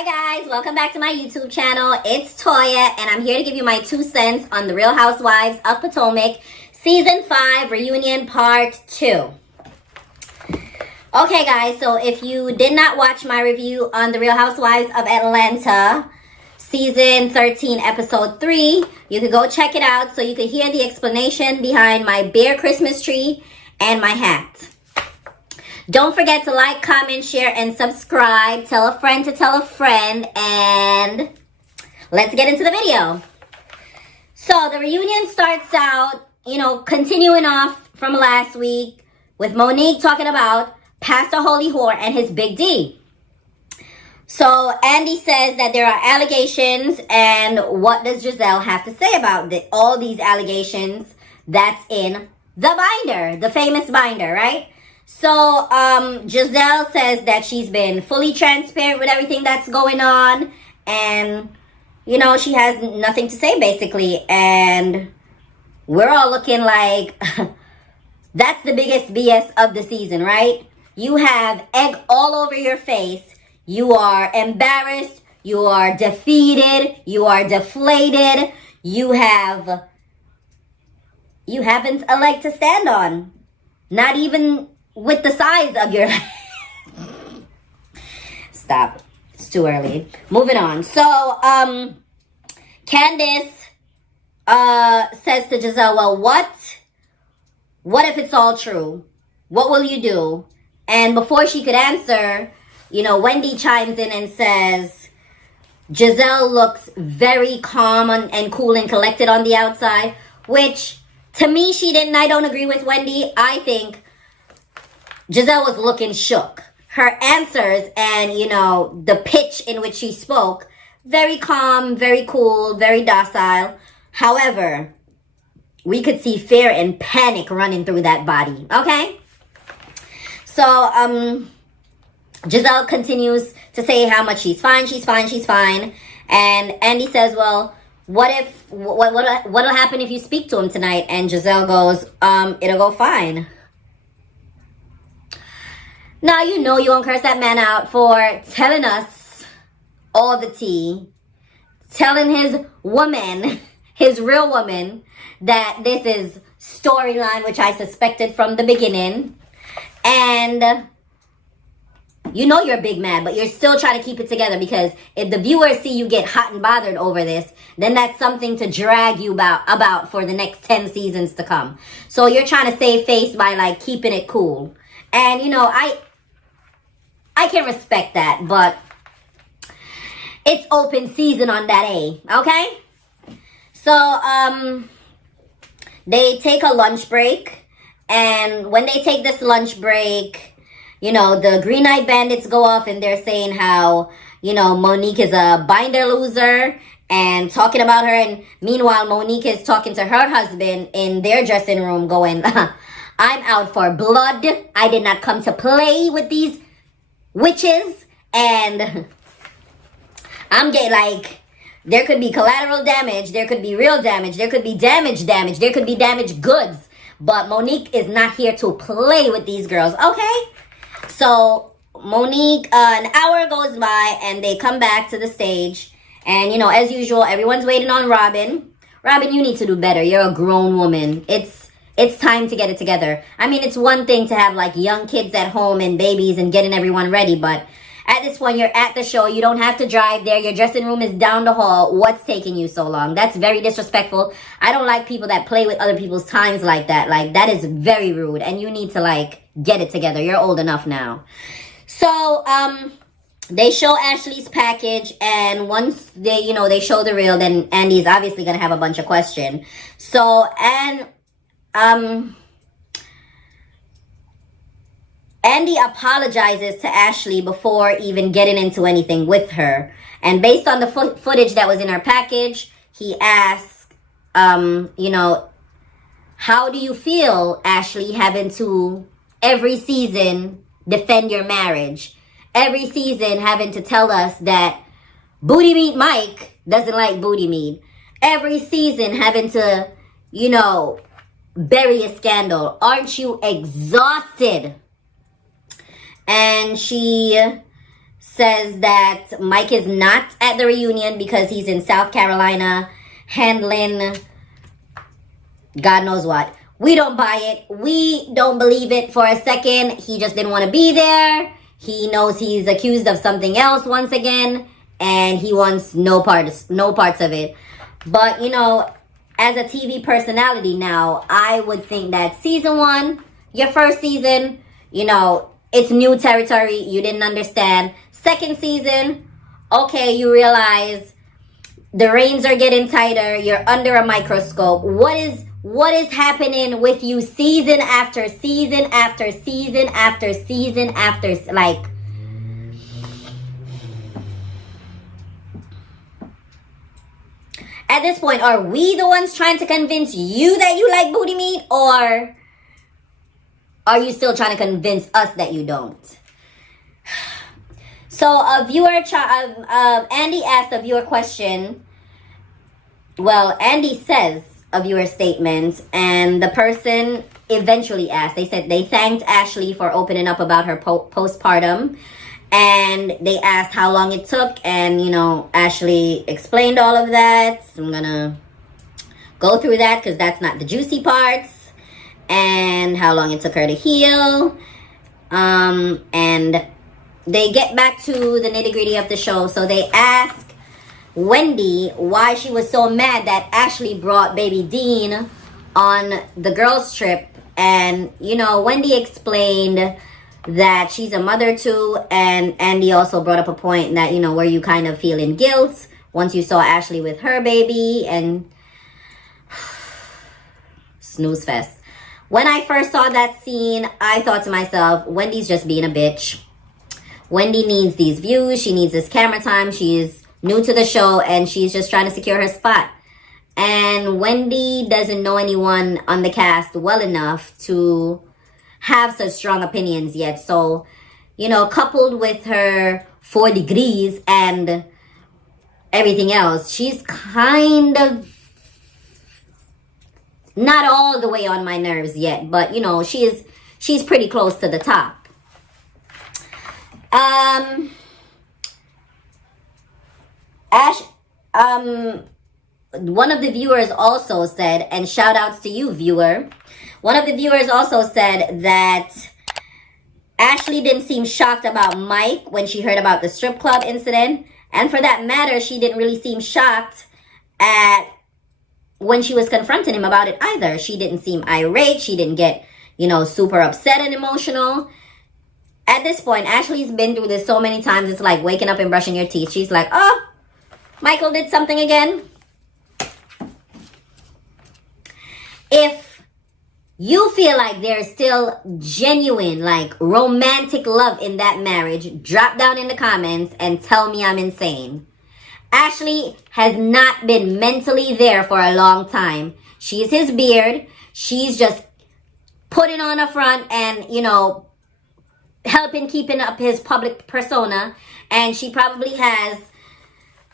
Hi guys, welcome back to my YouTube channel. It's Toya and I'm here to give you my 2 cents on the Real Housewives of Potomac Season 5 Reunion Part 2. Okay guys, so if you did not watch my review on the Real Housewives of Atlanta Season 13 Episode 3, you could go check it out so you could hear the explanation behind my bear Christmas tree and my hat. Don't forget to like, comment, share, and subscribe. Tell a friend to tell a friend. And let's get into the video. So the reunion starts out, continuing off from last week with Monique talking about Pastor Holy Whore and his Big D. So Andy says that there are allegations, and what does Giselle have to say about all these allegations that's in the binder, the famous binder, right? So, Giselle says that she's been fully transparent with everything that's going on. And, she has nothing to say, basically. And we're all looking like that's the biggest BS of the season, right? You have egg all over your face. You are embarrassed. You are defeated. You are deflated. You haven't a leg to stand on. Not even with the size of your Stop. It's too early. Moving on. So, Candace says to Giselle, well, what if it's all true? What will you do? And before she could answer, Wendy chimes in and says, Giselle looks very calm and cool and collected on the outside, which to me, I don't agree with Wendy. I think Giselle was looking shook. Her answers and, the pitch in which she spoke, very calm, very cool, very docile. However, we could see fear and panic running through that body, okay? So, Giselle continues to say how much she's fine. And Andy says, well, what'll happen if you speak to him tonight? And Giselle goes, it'll go fine. Now, you won't curse that man out for telling us all the tea. Telling his woman, his real woman, that this is storyline, which I suspected from the beginning. And you're big mad, but you're still trying to keep it together, because if the viewers see you get hot and bothered over this, then that's something to drag you about for the next 10 seasons to come. So you're trying to save face by keeping it cool. And I can respect that, but it's open season on that okay? So, they take a lunch break, and when they take this lunch break, the Green Eyed Bandits go off and they're saying how, Monique is a binder loser and talking about her. And meanwhile, Monique is talking to her husband in their dressing room going, I'm out for blood. I did not come to play with these witches. And I'm getting there could be collateral damage. There could be real damage. There could be damage. There could be damaged goods. But Monique is not here to play with these girls, okay? So Monique, an hour goes by and they come back to the stage. And, as usual, everyone's waiting on Robin. Robin, you need to do better. You're a grown woman. It's time to get it together. I mean, it's one thing to have young kids at home and babies and getting everyone ready. But at this point, you're at the show. You don't have to drive there. Your dressing room is down the hall. What's taking you so long? That's very disrespectful. I don't like people that play with other people's times like that. That is very rude. And you need to get it together. You're old enough now. So, they show Ashley's package, and once they show the reel, then Andy's obviously going to have a bunch of questions. So, Andy apologizes to Ashley before even getting into anything with her. And based on the footage that was in her package, he asks, how do you feel, Ashley, having to every season defend your marriage? Every season having to tell us that Booty Meat Mike doesn't like booty meat. Every season having to, bury a scandal. Aren't you exhausted? And she says that Mike is not at the reunion because he's in South Carolina handling God knows what. We don't buy it. We don't believe it for a second. He just didn't want to be there. He knows he's accused of something else once again, and he wants no parts of it. But, you know, as a TV personality now, I would think that season 1, your first season, you know, it's new territory. You didn't understand. Second season, okay, you realize the reins are getting tighter. You're under a microscope. What is happening with you season after season after season after season after, like, at this point, are we the ones trying to convince you that you like booty meat, or are you still trying to convince us that you don't? So a viewer, Andy asked a viewer question. Well, Andy says a viewer statement, and the person eventually asked. They said they thanked Ashley for opening up about her postpartum, and they asked how long it took, and, you know, Ashley explained all of that. I'm gonna go through that because that's not the juicy parts, and how long it took her to heal. And they get back to the nitty-gritty of the show. So they ask Wendy why she was so mad that Ashley brought baby Dean on the girls' trip. And, you know, Wendy explained that she's a mother too. And Andy also brought up a point that, you know, were you kind of feeling guilt once you saw Ashley with her baby? And snooze fest. When I first saw that scene, I thought to myself, Wendy's just being a bitch. Wendy needs these views. She needs this camera time. She's new to the show, and she's just trying to secure her spot. And Wendy doesn't know anyone on the cast well enough to have such strong opinions yet. So, you know, coupled with her 4 degrees and everything else, she's kind of not all the way on my nerves yet, but, you know, she's pretty close to the top. One of the viewers also said, and shout outs to you, viewer. One of the viewers also said that Ashley didn't seem shocked about Mike when she heard about the strip club incident. And for that matter, she didn't really seem shocked at when she was confronting him about it either. She didn't seem irate. She didn't get, you know, super upset and emotional. At this point, Ashley's been through this so many times. It's like waking up and brushing your teeth. She's like, oh, Michael did something again. If you feel like there's still genuine, like, romantic love in that marriage, drop down in the comments and tell me I'm insane. Ashley has not been mentally there for a long time. She's his beard. She's just putting on a front and, you know, helping keeping up his public persona. And she probably has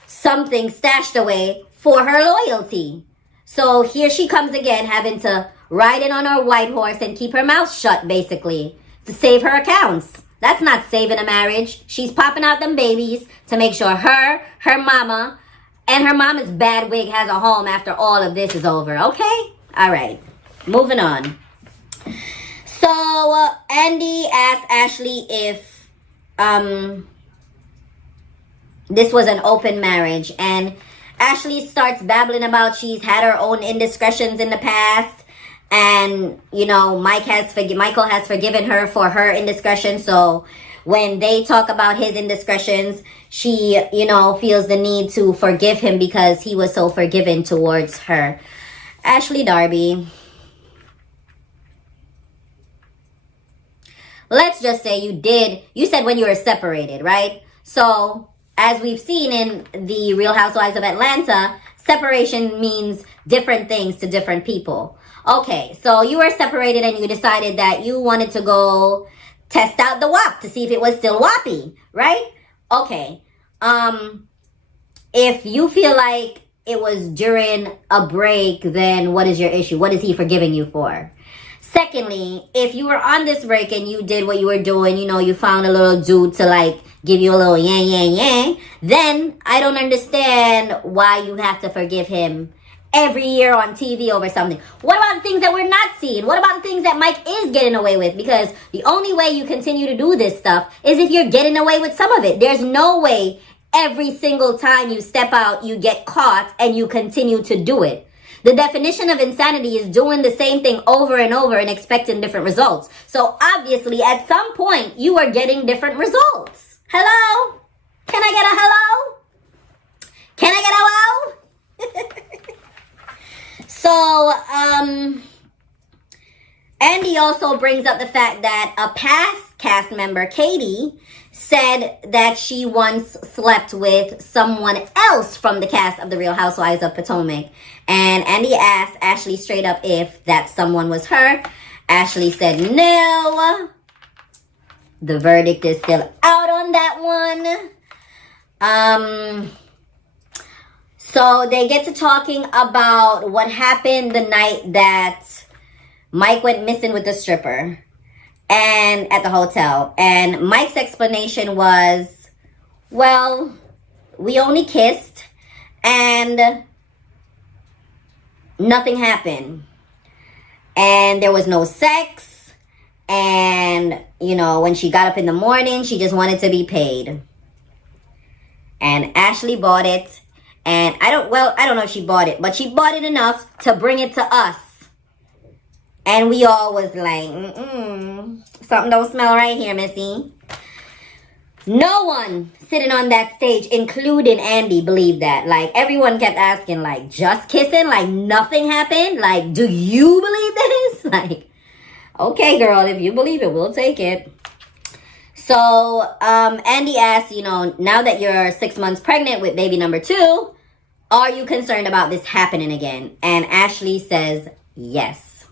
something stashed away for her loyalty. So here she comes again, having to ride in on her white horse and keep her mouth shut, basically, to save her accounts. That's not saving a marriage. She's popping out them babies to make sure her mama, and her mama's bad wig has a home after all of this is over. Okay? All right. Moving on. So, Andy asked Ashley if this was an open marriage. And Ashley starts babbling about she's had her own indiscretions in the past. And, you know, Michael has forgiven her for her indiscretion. So when they talk about his indiscretions, she, you know, feels the need to forgive him because he was so forgiving towards her. Ashley Darby. Let's just say you said when you were separated, right? So as we've seen in the Real Housewives of Atlanta, separation means different things to different people. Okay, so you were separated and you decided that you wanted to go test out the WAP to see if it was still WAPy, right? Okay. If you feel like it was during a break, then what is your issue? What is he forgiving you for? Secondly, if you were on this break and you did what you were doing, you know, you found a little dude to like give you a little yang yang yang, then I don't understand why you have to forgive him every year on TV over something. What about the things that we're not seeing? What about the things that Mike is getting away with? Because the only way you continue to do this stuff is if you're getting away with some of it. There's no way every single time you step out, you get caught and you continue to do it. The definition of insanity is doing the same thing over and over and expecting different results. So obviously, at some point, you are getting different results. Hello? Can I get a hello? Can I get a hello? So, Andy also brings up the fact that a past cast member, Katie, said that she once slept with someone else from the cast of The Real Housewives of Potomac. And Andy asked Ashley straight up if that someone was her. Ashley said no. The verdict is still out on that one. So they get to talking about what happened the night that Mike went missing with the stripper and at the hotel. And Mike's explanation was, well, we only kissed and nothing happened. And there was no sex. And, you know, when she got up in the morning, she just wanted to be paid. And Ashley bought it. And I don't know if she bought it, but she bought it enough to bring it to us. And we all was like, something don't smell right here, Missy. No one sitting on that stage, including Andy, believed that. Like, everyone kept asking, like, just kissing? Like, nothing happened? Like, do you believe this? Like, okay, girl, if you believe it, we'll take it. So, Andy asked, you know, now that you're 6 months pregnant with baby number 2, are you concerned about this happening again? And Ashley says, yes.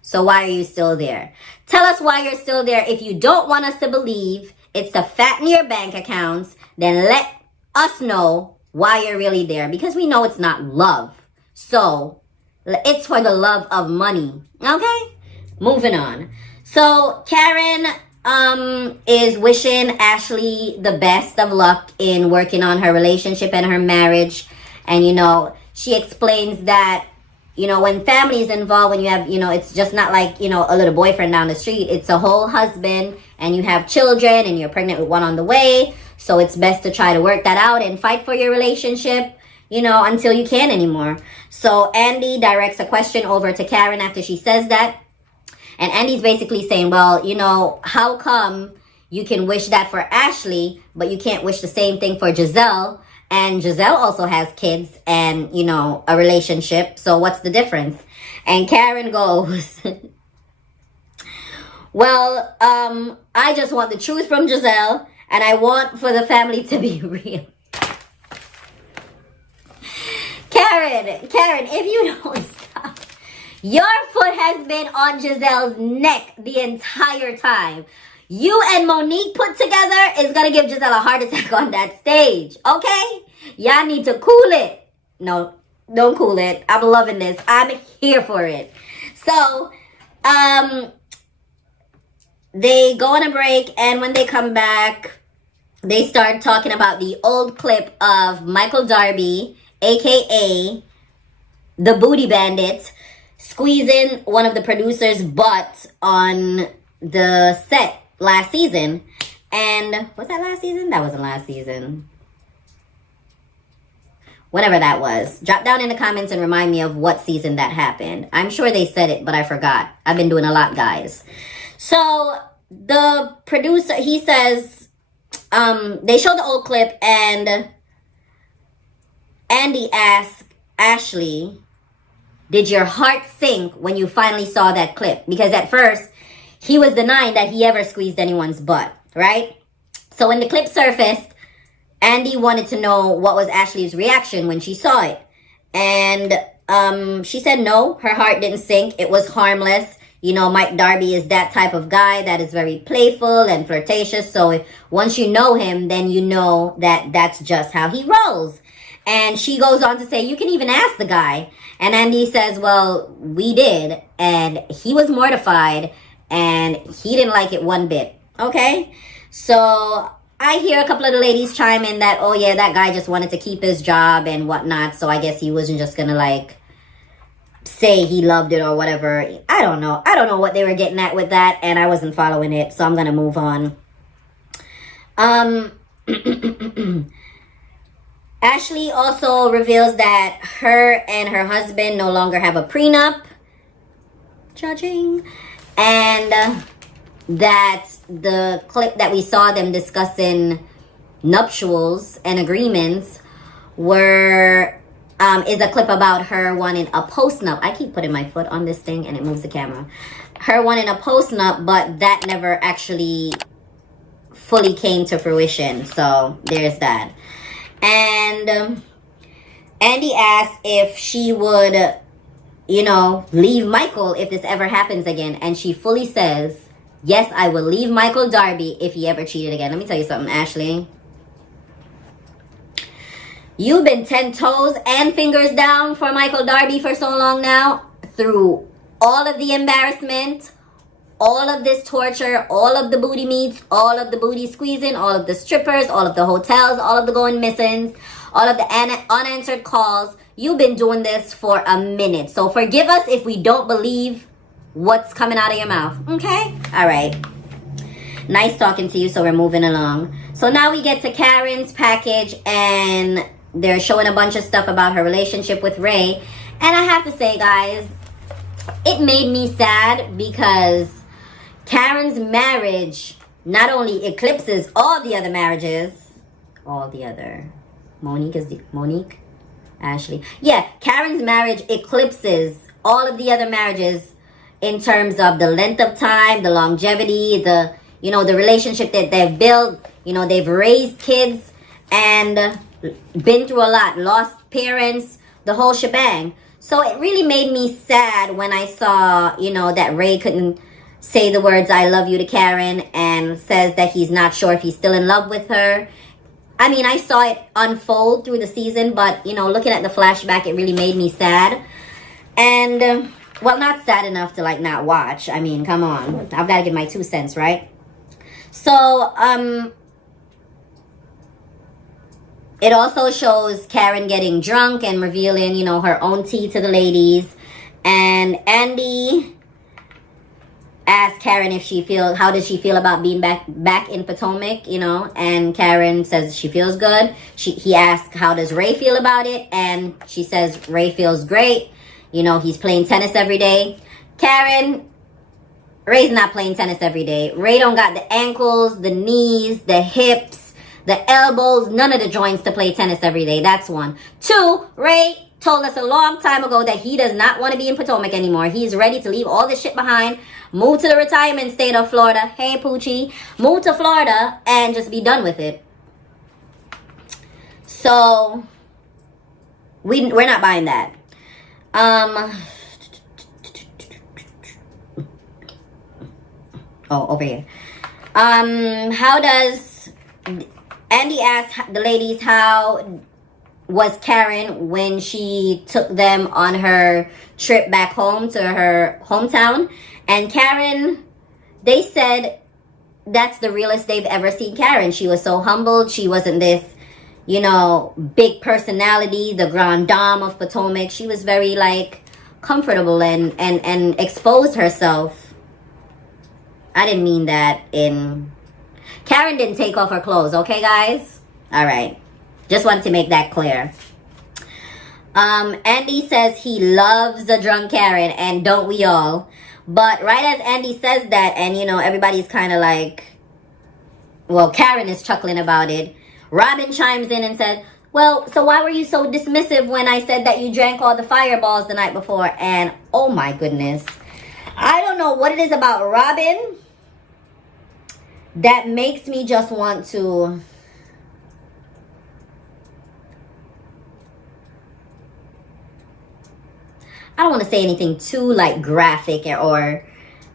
So why are you still there? Tell us why you're still there. If you don't want us to believe it's to fatten your bank accounts, then let us know why you're really there. Because we know it's not love. So, it's for the love of money. Okay? Moving on. So, Karen is wishing Ashley the best of luck in working on her relationship and her marriage. And, you know, she explains that, you know, when family is involved, when you have, you know, it's just not like, you know, a little boyfriend down the street. It's a whole husband and you have children and you're pregnant with one on the way. So it's best to try to work that out and fight for your relationship, you know, until you can't anymore. So Andy directs a question over to Karen after she says that. And Andy's basically saying, well, you know, how come you can wish that for Ashley, but you can't wish the same thing for Giselle? And Giselle also has kids and, you know, a relationship. So what's the difference? And Karen goes, well, I just want the truth from Giselle. And I want for the family to be real. Karen, if you don't stop. Your foot has been on Giselle's neck the entire time. You and Monique put together is going to give Giselle a heart attack on that stage. Okay? Y'all need to cool it. No, don't cool it. I'm loving this. I'm here for it. So, they go on a break, and when they come back, they start talking about the old clip of Michael Darby, a.k.a. the Booty Bandit, squeezing one of the producers' butt on the set last season. And was that last season? That wasn't last season. Whatever that was. Drop down in the comments and remind me of what season that happened. I'm sure they said it, but I forgot. I've been doing a lot, guys. So the producer, he says, they show the old clip and Andy asks Ashley, did your heart sink when you finally saw that clip? Because at first, he was denying that he ever squeezed anyone's butt, right? So when the clip surfaced, Andy wanted to know what was Ashley's reaction when she saw it. And she said no, her heart didn't sink. It was harmless. You know, Mike Darby is that type of guy that is very playful and flirtatious. So once you know him, then you know that that's just how he rolls. And she goes on to say, you can even ask the guy. And Andy says, well, we did. And he was mortified. And he didn't like it one bit. Okay? So I hear a couple of the ladies chime in that, oh yeah, that guy just wanted to keep his job and whatnot. So I guess he wasn't just going to like say he loved it or whatever. I don't know. I don't know what they were getting at with that. And I wasn't following it. So I'm going to move on. Ashley also reveals that her and her husband no longer have a prenup. Judging. And that the clip that we saw them discussing nuptials and agreements were is a clip about her wanting a post-nup. I keep putting my foot on this thing and it moves the camera. Her wanting a post-nup, but that never actually fully came to fruition. So there's that. And Andy asked if she would, you know, leave Michael if this ever happens again. And she fully says, yes, I will leave Michael Darby if he ever cheated again. Let me tell you something, Ashley. You've been 10 toes and fingers down for Michael Darby for so long now. Through all of the embarrassment, all of this torture, all of the booty meets, all of the booty squeezing, all of the strippers, all of the hotels, all of the going missing, all of the unanswered calls. You've been doing this for a minute. So forgive us if we don't believe what's coming out of your mouth. Okay? All right. Nice talking to you. So we're moving along. So now we get to Karen's package and they're showing a bunch of stuff about her relationship with Ray. And I have to say, guys, it made me sad because Karen's marriage not only eclipses all the other marriages, Monique, Ashley. Yeah, Karen's marriage eclipses all of the other marriages in terms of the length of time, the longevity, the relationship that they've built. You know, they've raised kids and been through a lot, lost parents, the whole shebang. So it really made me sad when I saw, that Ray couldn't say the words I love you to Karen and says that he's not sure if he's still in love with her. I mean, I saw it unfold through the season, but, looking at the flashback, it really made me sad. And, well, not sad enough to, not watch. I mean, come on. I've got to give my 2 cents, right? So, it also shows Karen getting drunk and revealing, her own tea to the ladies. And Andy asked Karen how does she feel about being back in Potomac, and Karen says she feels good. He asked how does Ray feel about it, and she says Ray feels great. He's playing tennis every day. Karen, Ray's not playing tennis every day. Ray don't got the ankles, the knees, the hips, the elbows, none of the joints to play tennis every day. That's one. 2, Ray told us a long time ago that he does not want to be in Potomac anymore. He's ready to leave all this shit behind, move to the retirement state of Florida. Hey, Poochie. Move to Florida and just be done with it. So, we're not buying that. Over here. How does... Andy asked the ladies how was Karen when she took them on her trip back home to her hometown. And Karen, they said that's the realest they've ever seen Karen. She was so humbled. She wasn't this, big personality, the grande dame of Potomac. She was very, comfortable and exposed herself. I didn't mean that in... Karen didn't take off her clothes, okay, guys? All right. Just wanted to make that clear. Andy says he loves a drunk Karen, and don't we all? But right as Andy says that, and, everybody's kind of Karen is chuckling about it. Robin chimes in and said, well, so why were you so dismissive when I said that you drank all the fireballs the night before? And, oh my goodness. I don't know what it is about Robin that makes me just want to... I don't want to say anything too, graphic or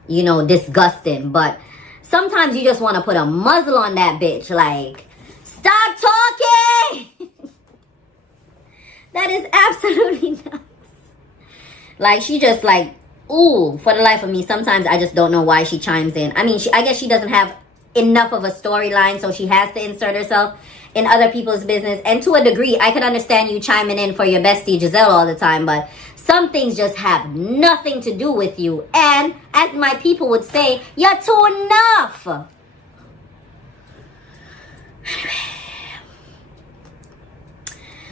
disgusting. But sometimes you just want to put a muzzle on that bitch. Stop talking! That is absolutely nuts. Like, she just like, ooh, for the life of me, sometimes I just don't know why she chimes in. I mean, I guess she doesn't have enough of a storyline, so she has to insert herself in other people's business. And to a degree, I can understand you chiming in for your bestie Giselle all the time, but some things just have nothing to do with you. And as my people would say, you're too enough.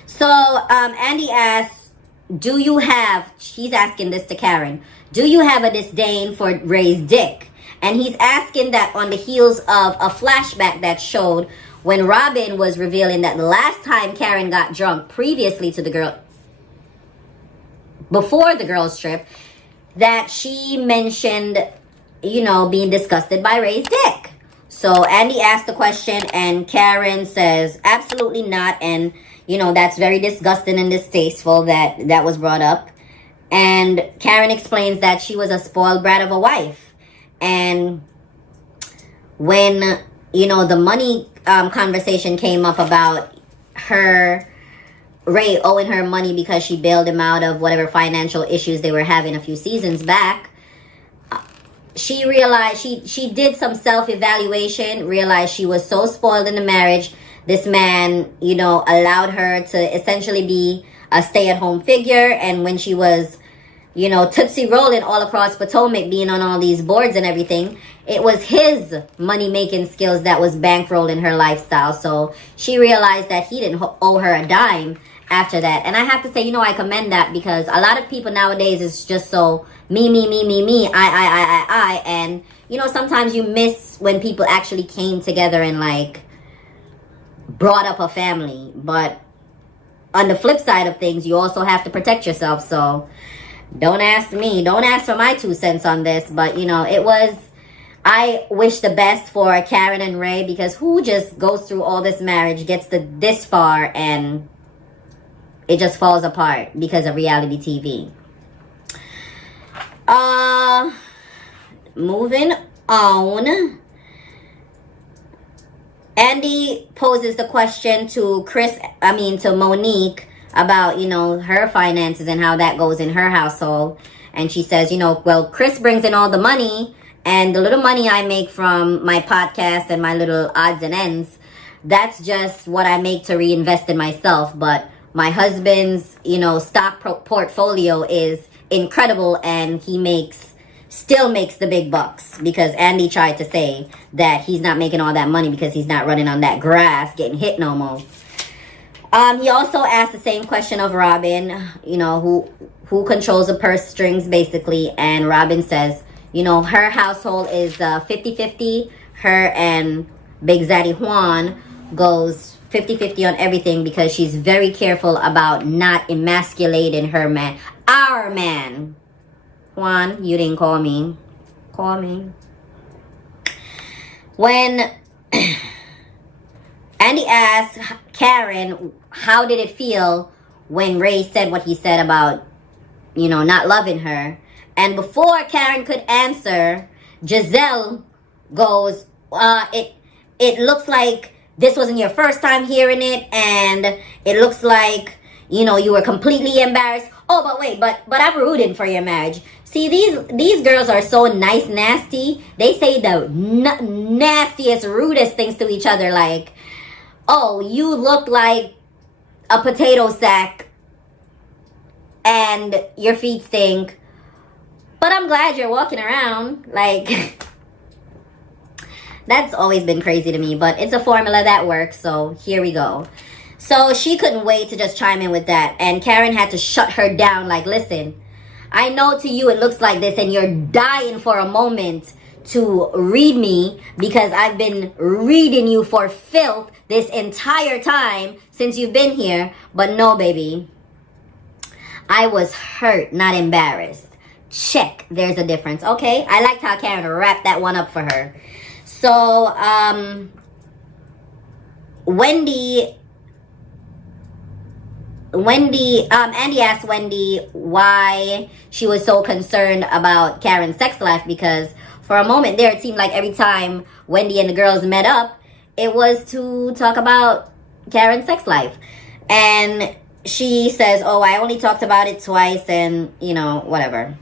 So, Andy asks, do you have, she's asking this to Karen, do you have a disdain for Ray's dick? And he's asking that on the heels of a flashback that showed when Robin was revealing that the last time Karen got drunk previously to the girl, before the girls' trip, that she mentioned, you know, being disgusted by Ray's dick. So Andy asked the question and Karen says, absolutely not. And, you know, that's very disgusting and distasteful that was brought up. And Karen explains that she was a spoiled brat of a wife. And when, you know, the money conversation came up about Ray owing her money because she bailed him out of whatever financial issues they were having a few seasons back, she realized, she did some self-evaluation, realized she was so spoiled in the marriage. This man, you know, allowed her to essentially be a stay-at-home figure. And when she was, you know, Tootsie rolling all across Potomac, being on all these boards and everything, it was his money-making skills that was bankrolling her lifestyle. So she realized that he didn't owe her a dime after that. And I have to say, you know, I commend that, because a lot of people nowadays is just so me, I. And, you know, sometimes you miss when people actually came together and, like, brought up a family. But on the flip side of things, you also have to protect yourself. So don't ask me. Don't ask for my 2 cents on this. But, you know, I wish the best for Karen and Ray, because who just goes through all this marriage, gets to this far, and it just falls apart because of reality TV. Moving on. Andy poses the question to Monique about, you know, her finances and how that goes in her household. And she says, you know, well, Chris brings in all the money, and the little money I make from my podcast and my little odds and ends, that's just what I make to reinvest in myself. But my husband's, you know, stock portfolio is incredible, and he still makes the big bucks, because Andy tried to say that he's not making all that money because he's not running on that grass getting hit no more. He also asked the same question of Robin, you know, who controls the purse strings basically. And Robin says, you know, her household is 50-50. Her and Big Zaddy Juan goes 50-50 on everything, because she's very careful about not emasculating her man. Our man. Juan, you didn't call me. Call me. When Andy asked Karen, how did it feel when Ray said what he said about, you know, not loving her? And before Karen could answer, Giselle goes, it looks like this wasn't your first time hearing it, and it looks like, you know, you were completely embarrassed. Oh, but wait, but I'm rooting for your marriage. See, these girls are so nice, nasty. They say the nastiest, rudest things to each other, like, oh, you look like a potato sack and your feet stink, but I'm glad you're walking around. Like, that's always been crazy to me, but it's a formula that works, so here we go. So she couldn't wait to just chime in with that, and Karen had to shut her down, like, listen, I know to you it looks like this, and you're dying for a moment to read me, because I've been reading you for filth this entire time since you've been here. But no, baby, I was hurt, not embarrassed. Check, there's a difference. Okay, I liked how Karen wrapped that one up for her. So Andy asked Wendy why she was so concerned about Karen's sex life, because for a moment there, it seemed like every time Wendy and the girls met up, it was to talk about Karen's sex life. And she says, oh, I only talked about it twice, and whatever.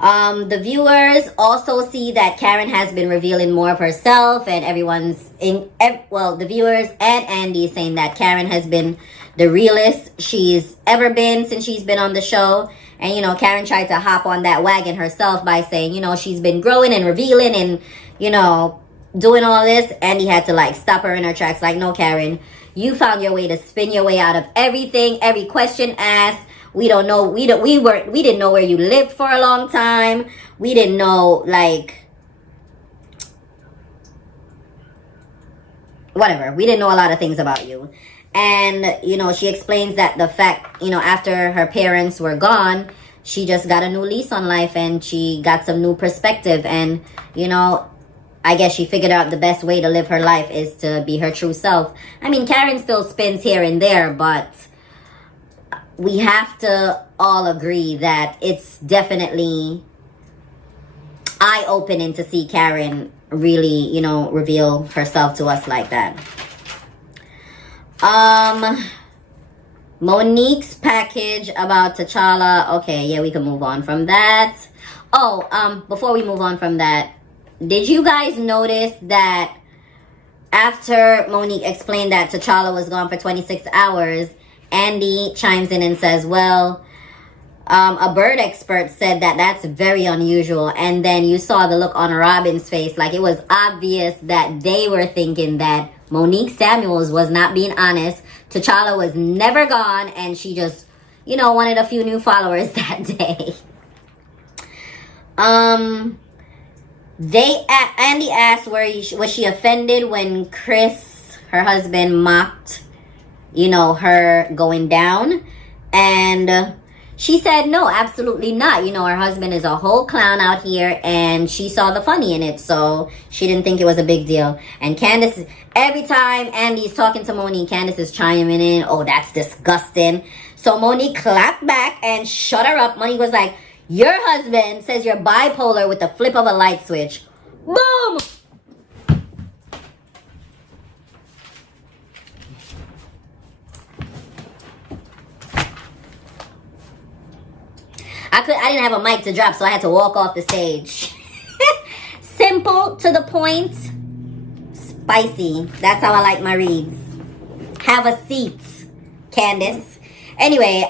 The viewers also see that Karen has been revealing more of herself, and the viewers and Andy saying that Karen has been the realest she's ever been since she's been on the show. And Karen tried to hop on that wagon herself by saying, she's been growing and revealing and doing all this. Andy had to stop her in her tracks, like, no, Karen, you found your way to spin your way out of everything, every question asked. We don't know. We didn't know where you lived for a long time. We didn't know, whatever. We didn't know a lot of things about you. And, she explains that the fact, after her parents were gone, she just got a new lease on life and she got some new perspective. And, I guess she figured out the best way to live her life is to be her true self. I mean, Karen still spins here and there, but we have to all agree that it's definitely eye-opening to see Karen really, reveal herself to us like that. Monique's package about T'Challa. Okay, yeah, we can move on from that. Oh, before we move on from that, did you guys notice that after Monique explained that T'Challa was gone for 26 hours, Andy chimes in and says, well, a bird expert said that that's very unusual. And then you saw the look on Robin's face. Like, it was obvious that they were thinking that Monique Samuels was not being honest. T'Challa was never gone, and she just, wanted a few new followers that day. Andy asked was she offended when Chris, her husband, mocked, her going down, and she said no, absolutely not. Her husband is a whole clown out here, and she saw the funny in it, so she didn't think it was a big deal. And Candace, every time Andy's talking to Monique, Candace is chiming in, oh, that's disgusting. So Monique clapped back and shut her up. Monique was like, your husband says you're bipolar with the flip of a light switch. Boom! I didn't have a mic to drop, so I had to walk off the stage. Simple, to the point, spicy. That's how I like my reads. Have a seat, Candace. Anyway,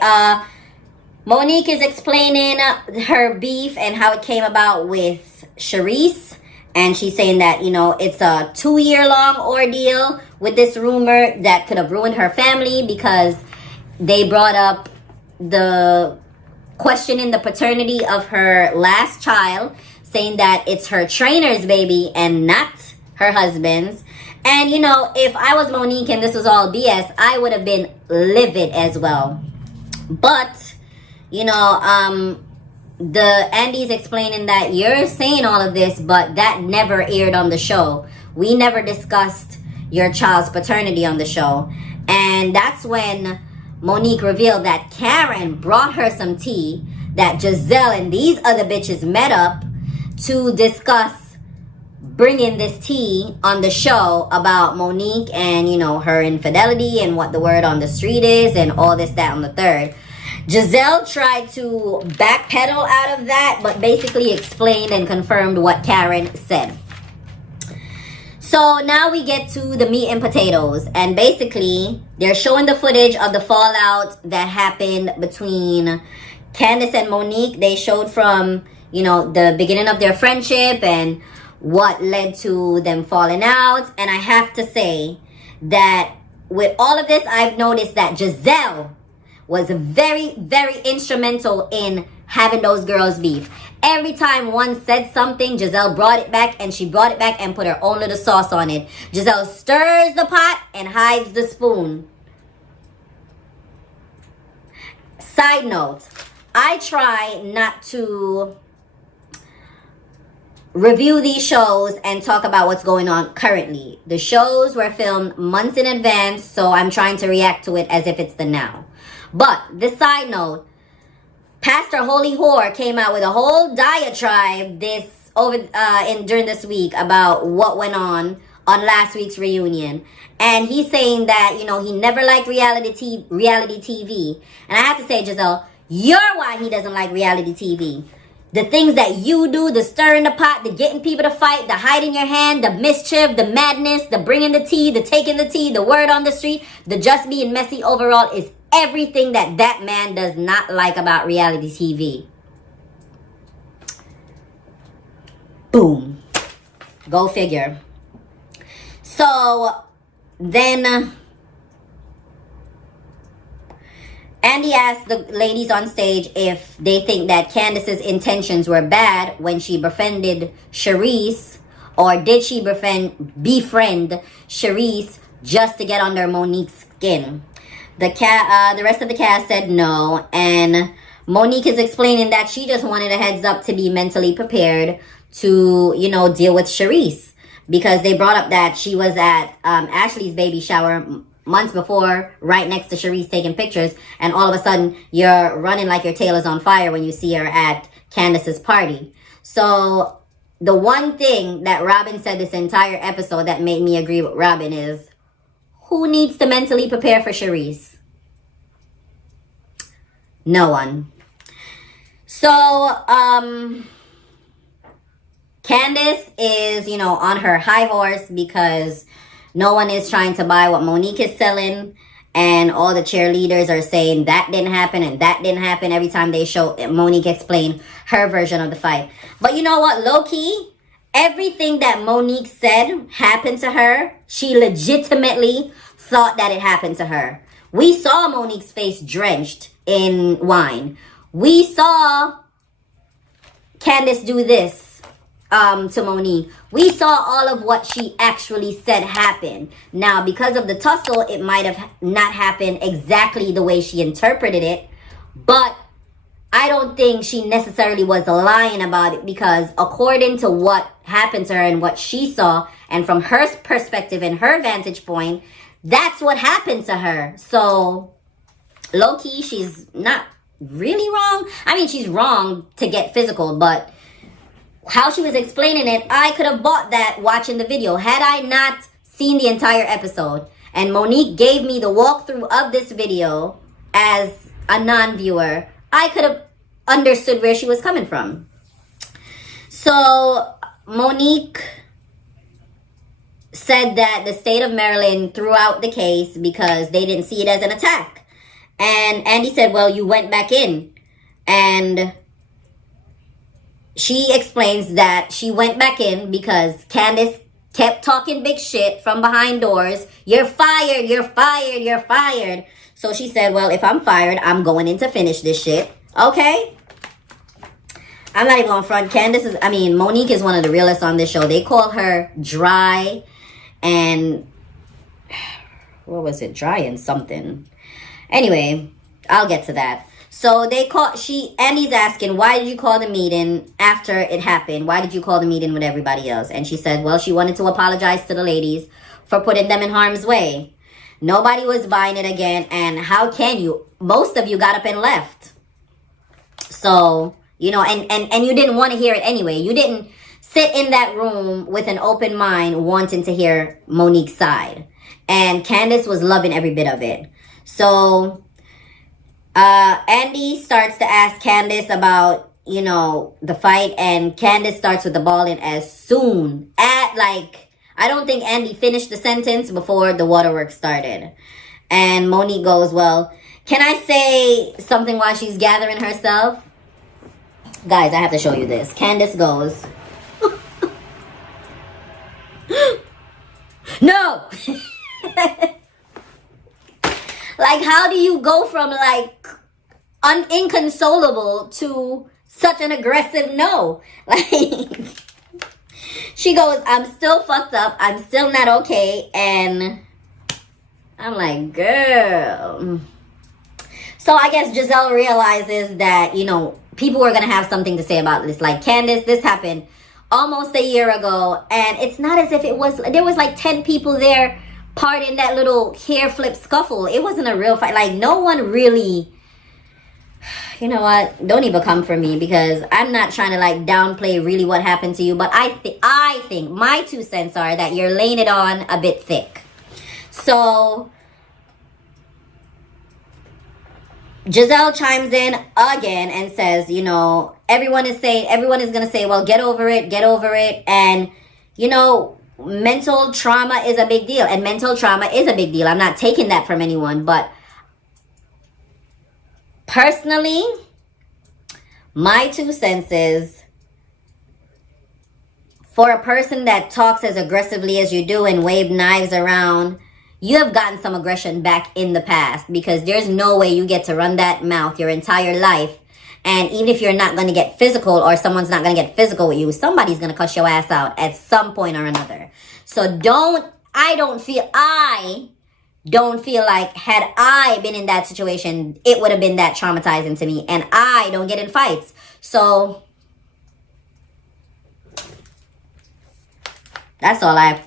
Monique is explaining her beef and how it came about with Charisse. And she's saying that, it's a 2-year-long ordeal with this rumor that could have ruined her family because they brought up the questioning the paternity of her last child, saying that it's her trainer's baby and not her husband's. And, if I was Monique and this was all BS, I would have been livid as well. But, the Andy's explaining that you're saying all of this, but that never aired on the show. We never discussed your child's paternity on the show. And that's when Monique revealed that Karen brought her some tea, that Giselle and these other bitches met up to discuss bringing this tea on the show about Monique and, her infidelity and what the word on the street is and all this, that, and the third. Giselle tried to backpedal out of that, but basically explained and confirmed what Karen said. So now we get to the meat and potatoes. And basically, they're showing the footage of the fallout that happened between Candace and Monique. They showed from, the beginning of their friendship and what led to them falling out. And I have to say that with all of this, I've noticed that Giselle was very, very instrumental in having those girls beef. Every time one said something, Giselle brought it back, and she brought it back and put her own little sauce on it. Giselle stirs the pot and hides the spoon. Side note, I try not to review these shows and talk about what's going on currently. The shows were filmed months in advance, so I'm trying to react to it as if it's the now. But this side note, Pastor Holy Whore came out with a whole diatribe during this week about what went on on last week's reunion. And he's saying that, he never liked reality TV. And I have to say, Giselle, you're why he doesn't like reality TV. The things that you do, the stirring the pot, the getting people to fight, the hiding your hand, the mischief, the madness, the bringing the tea, the taking the tea, the word on the street, the just being messy overall is everything that man does not like about reality TV. Boom. Go figure. So then Andy asked the ladies on stage if they think that Candace's intentions were bad when she befriended Charisse, or did she befriend Charisse just to get under Monique's skin. The rest of the cast said no, and Monique is explaining that she just wanted a heads up to be mentally prepared to, deal with Charisse, because they brought up that she was at Ashley's baby shower months before, right next to Charisse taking pictures, and all of a sudden you're running like your tail is on fire when you see her at Candace's party. So the one thing that Robin said this entire episode that made me agree with Robin is, who needs to mentally prepare for Charisse? No one. So Candace is, on her high horse because no one is trying to buy what Monique is selling. And all the cheerleaders are saying that didn't happen and that didn't happen every time they show Monique explain her version of the fight. But you know what? Low-key, everything that Monique said happened to her, she legitimately thought that it happened to her. We saw Monique's face drenched in wine. We saw Candace do this to Monique. We saw all of what she actually said happened. Now, because of the tussle, it might have not happened exactly the way she interpreted it, but I don't think she necessarily was lying about it, because according to what happened to her and what she saw, and from her perspective and her vantage point, that's what happened to her. So, low-key, she's not really wrong. I mean, she's wrong to get physical, but how she was explaining it, I could have bought that watching the video. Had I not seen the entire episode, and Monique gave me the walkthrough of this video as a non-viewer, I could have understood where she was coming from. So, Monique said that the state of Maryland threw out the case because they didn't see it as an attack. And Andy said, well, you went back in. And she explains that she went back in because Candace kept talking big shit from behind doors. You're fired, you're fired, you're fired. So she said, well, if I'm fired, I'm going in to finish this shit. Okay? I'm not even going front. Monique is one of the realest on this show. They call her dry and... what was it? Dry and something. Anyway, I'll get to that. So Andy's asking, why did you call the meeting after it happened? Why did you call the meeting with everybody else? And she said, well, she wanted to apologize to the ladies for putting them in harm's way. Nobody was buying it again. And how can you? Most of you got up and left. So, and you didn't want to hear it anyway. You didn't sit in that room with an open mind wanting to hear Monique's side. And Candace was loving every bit of it. So Andy starts to ask Candace about, the fight, and Candace starts with the ball in as soon at, I don't think Andy finished the sentence before the waterworks started. And Monique goes, well, can I say something while she's gathering herself? Guys, I have to show you this. Candace goes, no! How do you go from, inconsolable to such an aggressive no? She goes, I'm still fucked up. I'm still not okay. And I'm like, girl. So I guess Giselle realizes that, people were going to have something to say about this. Like, Candace, this happened almost a year ago. And it's not as if there was 10 people there part in that little hair flip scuffle. It wasn't a real fight. No one really, you know what? Don't even come for me, because I'm not trying to like downplay really what happened to you. But I think my 2 cents are that you're laying it on a bit thick. So Giselle chimes in again and says, you know, everyone is going to say, well, get over it. And, you know, mental trauma is a big deal. And mental trauma is a big deal. I'm not taking that from anyone. But personally, my 2 cents is, for a person that talks as aggressively as you do and wave knives around, you have gotten some aggression back in the past, because there's no way you get to run that mouth your entire life. And even if you're not going to get physical, or someone's not going to get physical with you, somebody's going to cuss your ass out at some point or another. So I don't feel like, had I been in that situation, it would have been that traumatizing to me. And I don't get in fights. So that's all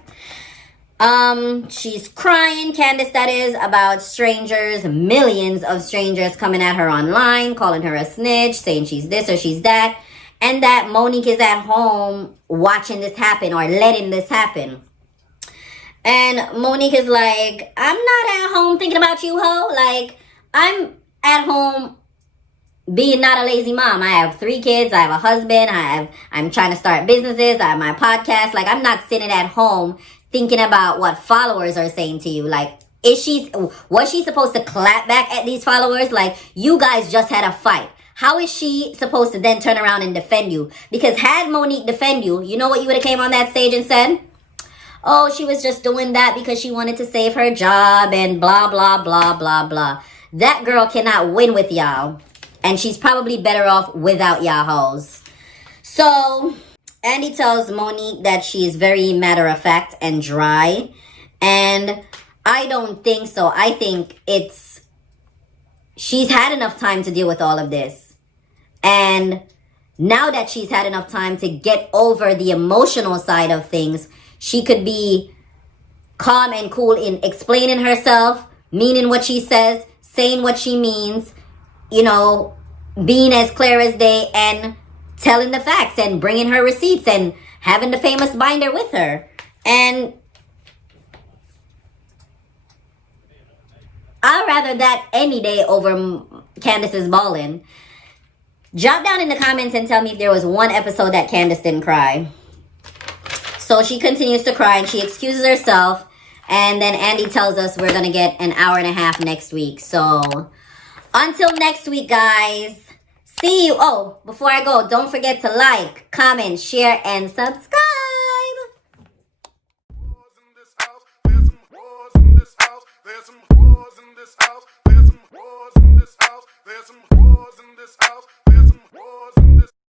she's crying, Candace that is, about strangers, millions of strangers coming at her online, calling her a snitch, saying she's this or she's that, and that Monique is at home watching this happen, or letting this happen. And Monique is like, I'm not at home thinking about you, ho. Like, I'm at home being not a lazy mom. I have 3 kids. I have a husband. I'm trying to start businesses. I have my podcast. Like, I'm not sitting at home thinking about what followers are saying to you. Like, was she supposed to clap back at these followers? Like, you guys just had a fight. How is she supposed to then turn around and defend you? Because had Monique defend you, you know what you would have came on that stage and said? Oh, she was just doing that because she wanted to save her job and blah, blah, blah, blah, blah. That girl cannot win with y'all. And she's probably better off without y'all hoes. So Andy tells Monique that she's very matter-of-fact and dry. And I don't think so. I think she's had enough time to deal with all of this. And now that she's had enough time to get over the emotional side of things, she could be calm and cool in explaining herself, meaning what she says, saying what she means, you know, being as clear as day, and telling the facts and bringing her receipts and having the famous binder with her. And I'd rather that any day over Candace's balling. Drop down in the comments and tell me if there was one episode that Candace didn't cry. So she continues to cry and she excuses herself. And then Andy tells us we're going to get an hour and a half next week. So until next week, guys. See you. Oh, before I go, don't forget to like, comment, share, and subscribe.